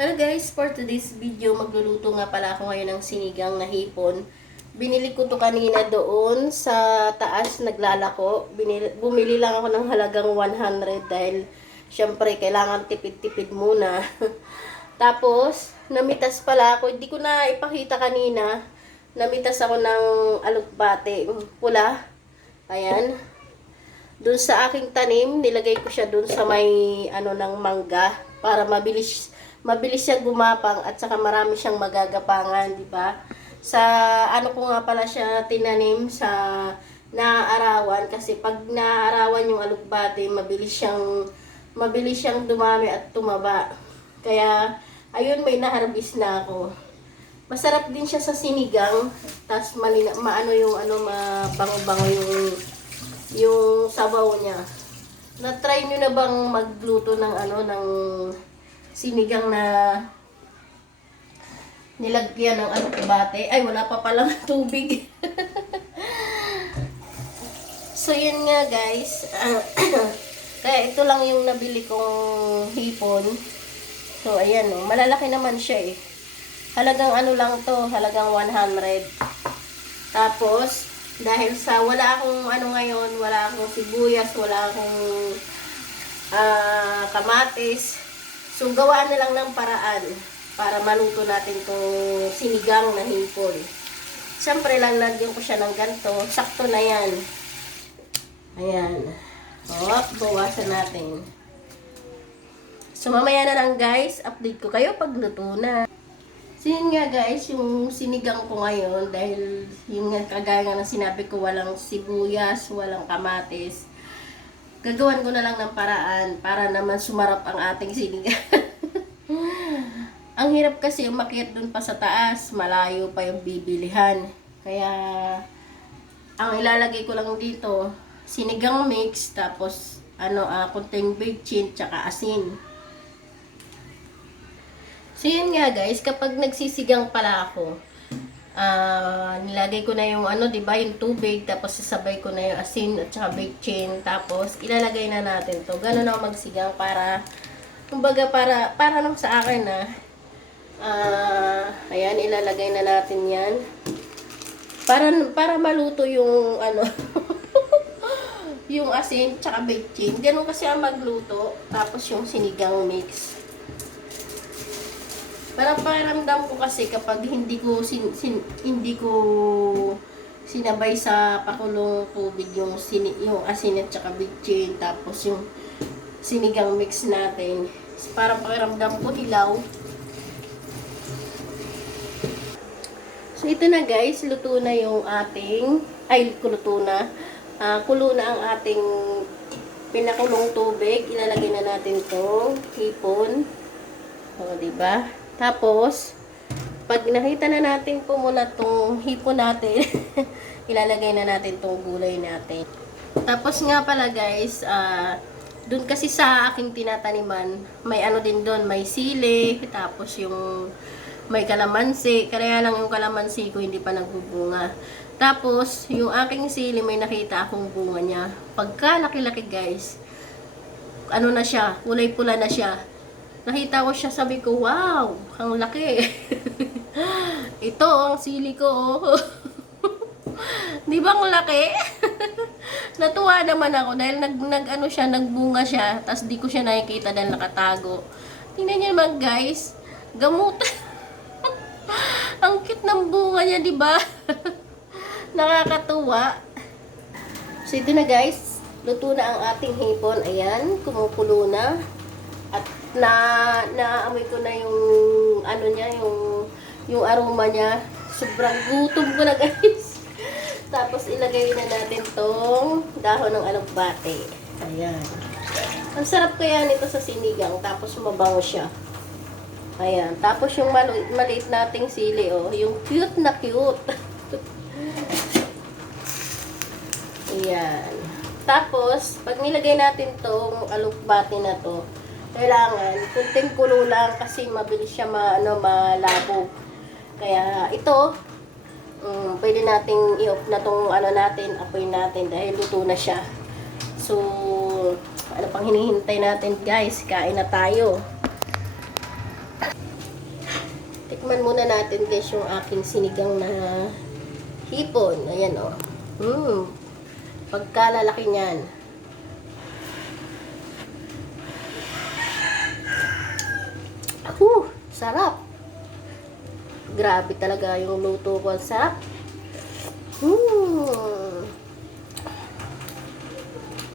Hello guys, for today's video, magluluto nga pala ako ngayon ng sinigang na hipon. Binili ko to kanina doon sa taas, naglalako. Bumili lang ako ng halagang 100 dahil syempre kailangan tipid-tipid muna. Tapos, namitas pala ako. Hindi ko na ipakita kanina. Namitas ako ng alukbate, pula. Ayan. Doon sa aking tanim, nilagay ko siya doon sa may ng mangga para mabilis siya gumapang at saka marami siyang magagapangan, di ba? Sa ko nga pala siya tinanim sa naaarawan kasi pag naaarawan yung alukbate, mabilis siyang dumami at tumaba. Kaya ayun, may na-harvest na ako. Masarap din siya sa sinigang, tas mabango-bango yung sabaw niya. Na-try nyo na bang magluto ng ng sinigang na nilagyan ng alukbate? Ay, wala pa palang tubig. So, yun nga guys. Kaya ito lang yung nabili kong hipon. So, ayan o. Malalaki naman siya eh. Halagang lang to. Halagang 100. Tapos, dahil sa wala akong ngayon, wala akong sibuyas, wala akong kamatis. So, gawa na lang ng paraan para maluto natin itong sinigang na hipon. Siyempre, lalagyan ko siya ng ganito. Sakto na yan. Ayan. O, bawasan natin. So, mamaya na lang guys, update ko kayo pag luto na. So, yun nga guys, yung sinigang ko ngayon, dahil yung kagaya nga ng sinabi ko, walang sibuyas, walang kamatis, gagawan ko na lang ng paraan para naman sumarap ang ating sinigang. Ang hirap kasi umakyat dun pa sa taas, malayo pa yung bibilihan. Kaya, ang ilalagay ko lang dito, sinigang mix, tapos, kunting bechin, tsaka asin. So, yun nga guys, kapag nagsisigang pala ako, nilagay ko na yung diba, yung tubig, tapos sasabay ko na yung asin at saka bechin, tapos ilalagay na natin to. Ganun ako magsigang para, kumbaga para lang sa akin ayan, ilalagay na natin yan. Para maluto yung yung asin tsaka bechin. Ganun kasi ang magluto, tapos yung sinigang mix. Parang pakiramdam ko kasi kapag hindi ko sinabay sa pakulong tubig yung asin at saka bechin, tapos yung sinigang mix natin, parang pakiramdam ko hilaw. So ito na guys, luto na yung kulo na ang ating pinakulong tubig. Ilalagay na natin tong hipon. O, diba? Tapos, pag nakita na natin po muna itong hipon natin, ilalagay na natin itong gulay natin. Tapos nga pala guys, dun kasi sa aking tinataniman, may din dun, may sili, tapos yung may kalamansi. Kaya lang yung kalamansi ko hindi pa nagbubunga. Tapos, yung aking sili, may nakita akong bunga niya. Pagka laki-laki guys, na siya, kulay pula na siya. Nakita ko siya, sabi ko, wow, ang laki. Ito, ang sili ko, oh. Di ba ang laki? Natuwa naman ako dahil nagbunga siya, tapos di ko siya nakikita dahil nakatago. Tingnan niyo naman guys, gamot. Ang cute ng bunga niya, di ba? Nakakatuwa. So ito na guys, luto na ang ating hipon. Ayan, kumukulo na. At naamoy ko na yung yung aroma niya. Sobrang gutom ko na guys. Tapos ilagay na natin tong dahon ng alukbate. Ayan. Ang sarap kaya nito sa sinigang, tapos mabango siya. Ayan. Tapos yung maliit nating sili, oh, yung cute na cute. Ayan. Tapos pag nilagay natin tong alukbate na to, kailangan kunting kulo lang kasi mabilis siya malabo. Kaya ito, pwede nating i-off na tong apoy natin dahil luto na siya. So, ano pang hinihintay natin guys? Kain na tayo. Tikman muna natin guys yung aking sinigang na hipon. Ayan o. Pagkalalaki niyan. Sarap. Grabe talaga yung luto ko. Sarap.